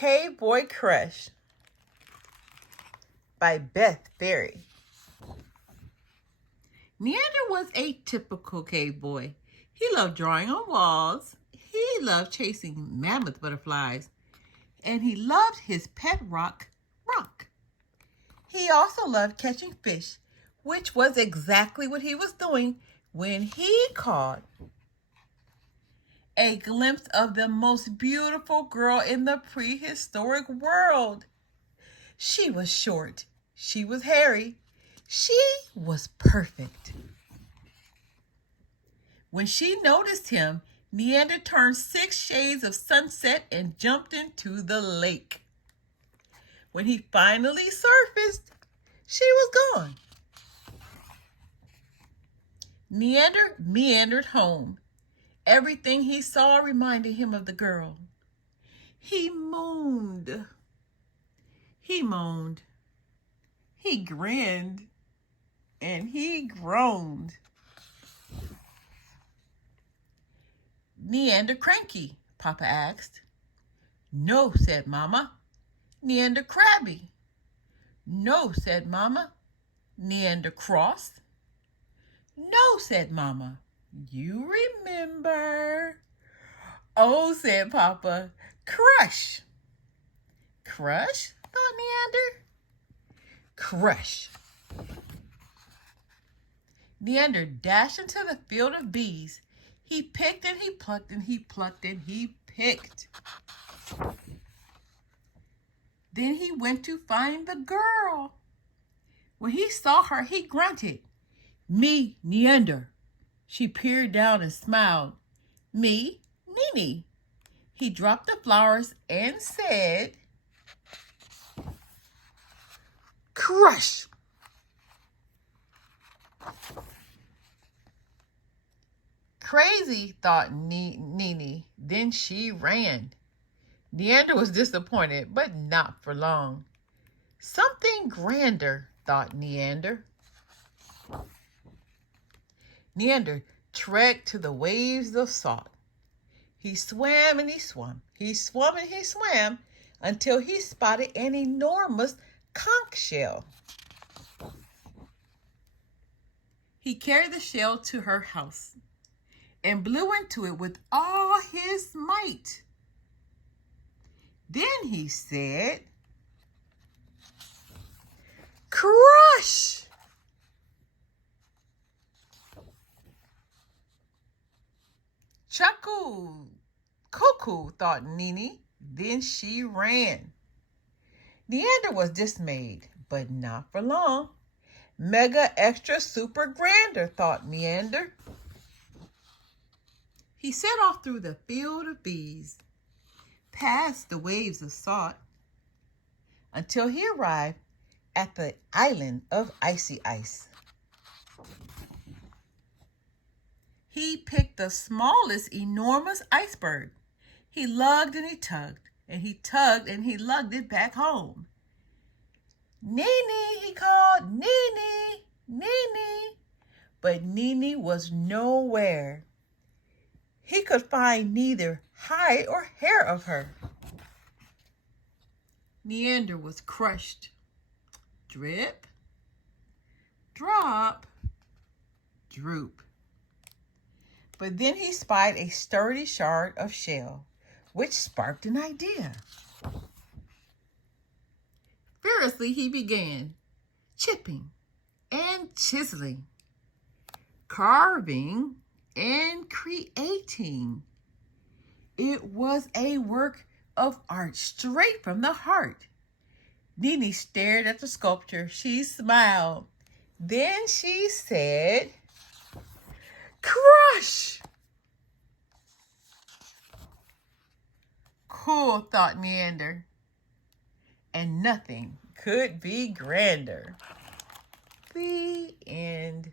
Caveboy Crush by Beth Berry. Neander was a typical cave boy. He loved drawing on walls. He loved chasing mammoth butterflies. And he loved his pet rock, Rock. He also loved catching fish, which was exactly what he was doing when he caught a glimpse of the most beautiful girl in the prehistoric world. She was short. She was hairy. She was perfect. When she noticed him, Neander turned 6 shades of sunset and jumped into the lake. When he finally surfaced, she was gone. Neander meandered home. Everything he saw reminded him of the girl. He moaned. He moaned. He grinned. And he groaned. Neander cranky? Papa asked. No, said Mama. Neander crabby? No, said Mama. Neander cross? No, said Mama. You remember. Oh, said Papa. Crush. Crush? Thought Neander. Crush. Neander dashed into the field of bees. He picked and he plucked and he plucked and he picked. Then he went to find the girl. When he saw her, he grunted. Me, Neander. She peered down and smiled. Me, Nini. He dropped the flowers and said, Crush. Crazy, thought Nini. Then she ran. Neander was disappointed, but not for long. Something grander, thought Neander. Neander trekked to the waves of salt. He swam and he swam. He swam and he swam until he spotted an enormous conch shell. He carried the shell to her house and blew into it with all his might. Then he said, Crush! Chuckle, cuckoo, thought Nini. Then she ran. Neander was dismayed, but not for long. Mega extra super grander, thought Neander. He set off through the field of bees, past the waves of salt, until he arrived at the island of icy ice. He picked the smallest, enormous iceberg. He lugged and he tugged, and he tugged and he lugged it back home. Nini, he called, Nini, Nini. But Nini was nowhere. He could find neither hide or hair of her. Neander was crushed. Drip, drop, droop. But then he spied a sturdy shard of shell, which sparked an idea. Fearlessly he began, chipping and chiseling, carving and creating. It was a work of art straight from the heart. Nini stared at the sculpture. She smiled. Then she said, Crush! Cool, thought Neander. And nothing could be grander. The end.